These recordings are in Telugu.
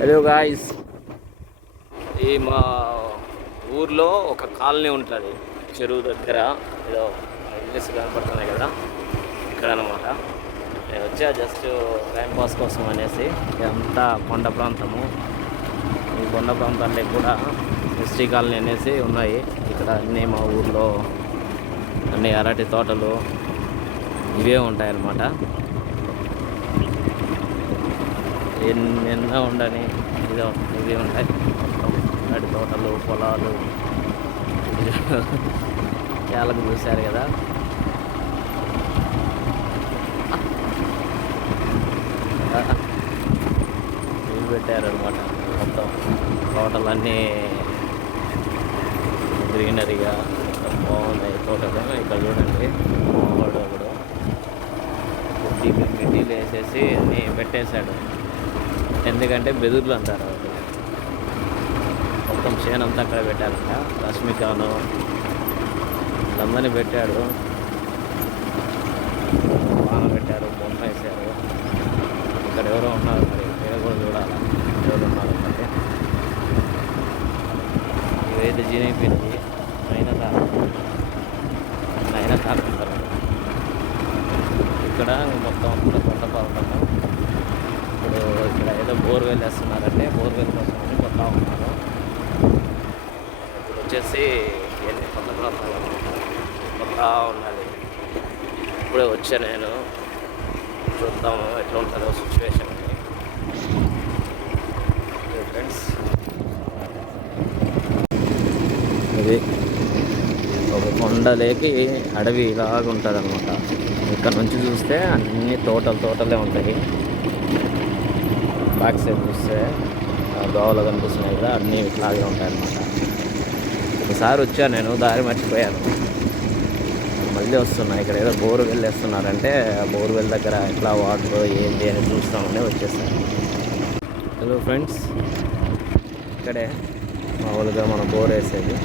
హలో గాయస్ ఈ మా ఊర్లో ఒక కాలనీ ఉంటుంది. చెరువు దగ్గర ఏదో ఇల్లుస్ కనపడుతున్నాయి కదా. ఇక్కడ అనమాట నేను వచ్చా జస్ట్ టైం పాస్ కోసం అనేసి ఇదంతా కొండ ప్రాంతము. ఈ కొండ ప్రాంతాల్లో కూడా హిస్టరీ కాలనీ అనేసి ఉన్నాయి. ఇక్కడ అన్నీ మా ఊర్లో అన్ని అరటి తోటలు ఇవే ఉంటాయన్నమాట. ఎన్నో ఉండని ఇదో ఇవి ఉండాలి మొత్తం తోటలు పొలాలు. చాలా చూశారు కదా. నీళ్ళు పెట్టారనమాట మొత్తం తోటలన్నీ గ్రీనరీగా బాగున్నాయి. తోటలు ఇక్కడ చూడండి. వాడు ఒకడు మిడ్డీ మిడ్డీలు వేసేసి అన్నీ పెట్టేశాడు. ఎందుకంటే బెదుర్లు అంటారు మొత్తం మొత్తం అంతా అక్కడ పెట్టారంట. రష్మికాను వీళ్ళందరినీ పెట్టాడు. వాన పెట్టారు బొమ్మ వేసారు ఇక్కడ ఎవరో ఉన్నారు మరి మీరు కూడా చూడాలి? ఎవరు ఉన్నారు అంటే ఇదైతే జీనైపోయింది అయినా నైనా కాకుంటారు ఇక్కడ మొత్తం అంతా కొండ పర్వతము బోర్వెల్ వేస్తున్నారంటే బోర్వెల్ కోసం అని కొత్త ఉన్నారు. ఇప్పుడు వచ్చేసి ఎన్ని కొత్త ప్రాంతాలు? కొత్త ఉండాలి. ఇప్పుడే వచ్చా నేను. చూద్దాము ఎట్లా ఉంటుందో సిచ్యువేషన్ ఫ్రెండ్స్. ఇది ఒక కొండలేకి అడవి ఇలాగ ఉంటుంది అనమాట ఇక్కడ నుంచి చూస్తే అన్ని తోటలు తోటలే ఉంటాయి. బ్యాక్ సైడ్ చూస్తే ఆ దోవలు కనిపిస్తున్నాయి కదా అన్నీ ఇట్లాగే ఉంటాయన్నమాట. ఒకసారి వచ్చాను నేను దారి మర్చిపోయాను. మళ్ళీ వస్తున్నా ఇక్కడ ఏదో బోర్వెల్ వేస్తున్నారంటే బోర్వెల్ దగ్గర ఎట్లా వాటర్ ఏంటి అని చూస్తామని వచ్చేసాను. హలో ఫ్రెండ్స్ ఇక్కడే మామూలుగా మనం బోర్ వేసేది.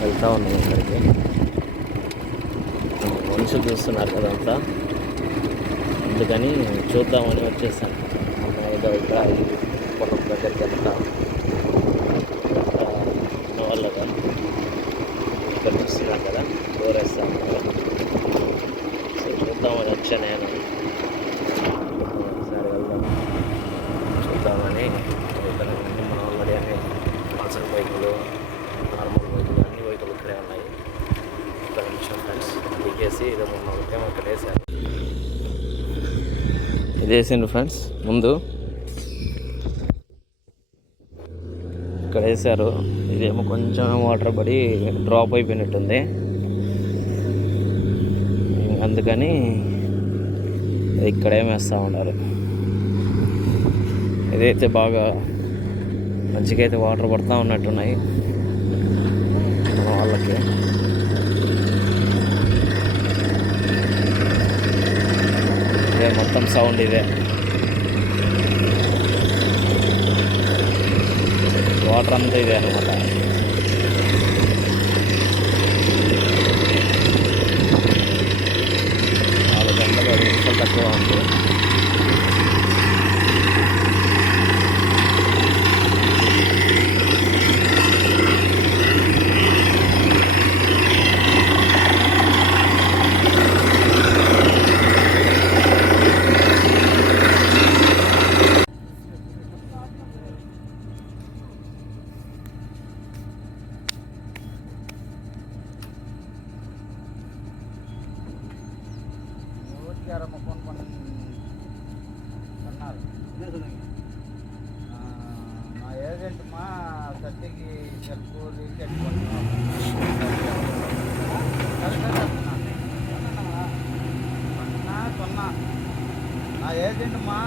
వెళ్తా ఉన్నాం ఇక్కడికి. మనుషులు చూస్తున్నారు కదంతా అందుకని చూద్దామని వచ్చేసాను. ఏదో ఇక్కడ ఈ పొలం దగ్గరికి వెళ్తా వాళ్ళగా ఇక్కడ చూస్తున్నారు కదా బోర్ వేస్తా ఉన్నారు సో చూద్దామని వచ్చా నేను ఒకసారి వెళ్దాం చూద్దామని ఇక్కడ అన్ని మన ఆల్రెడీ అన్ని పల్సర్ బైకులు నార్మల్ బైకులు అన్ని బైకులు ఇక్కడే ఉన్నాయి ఇక్కడ నిమిషం ఫ్రెండ్స్ దిగేసి ఇది మొన్న ఒకటే అక్కడ వేసారు ఇది వేసిండు ఫ్రెండ్స్ ముందు వేశారు. ఇదేమో కొంచెం వాటర్ పడి డ్రాప్ అయిపోయినట్టుంది. అందుకని ఇక్కడేం వేస్తూ ఉన్నారు. ఇదైతే బాగా మంచిగా అయితే వాటర్ పడుతూ ఉన్నట్టున్నాయి. వాళ్ళకి. ఇదే మొత్తం సౌండ్ ఇదే. వాటర్ అంతా ఇదే అనమాట మా ఏజెంట్ మా సత్యకి చెప్పు రీసెట్ కొన్నా నా ఏజెంట్ మా.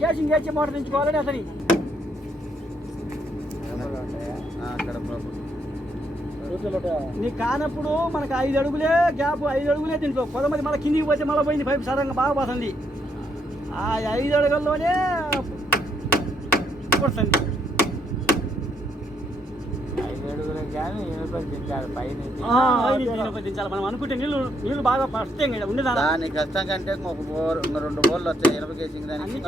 కేసింగ్ చేసి మోటార్ దించుకోవాలని అతని. నీ కానప్పుడు మనకు ఐదు అడుగులే గ్యాప్ ఐదు అడుగులే దీంట్లో. కొంతమంది మళ్ళీ కిందికి పోతే మళ్ళీ పోయింది పైపు సరంగా బాగా పోతుంది. ఆ ఐదు అడుగుల్లోనే కొడుతుంది. మనం అనుకుంటే నీళ్ళు నీళ్ళు బాగా పడితే ఇంకా ఉండేదాన్ని దాని కష్టం కంటే ఒక బోర్ రెండు బోర్లు వచ్చాయి ఇరవై కేసింగ్ దానికి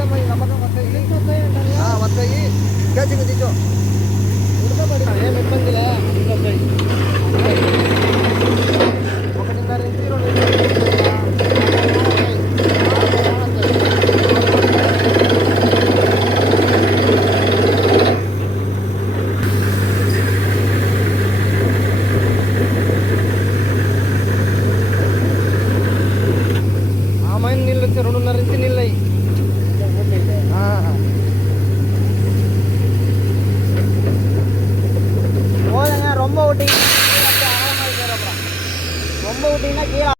ఇంకా అందుకే మనం వస్తాయి కేసింగ్ తీసుకో ఏం ఇబ్బంది లే ఒకటిన్నర నుంచి రెండు రెండున్నర నుంచి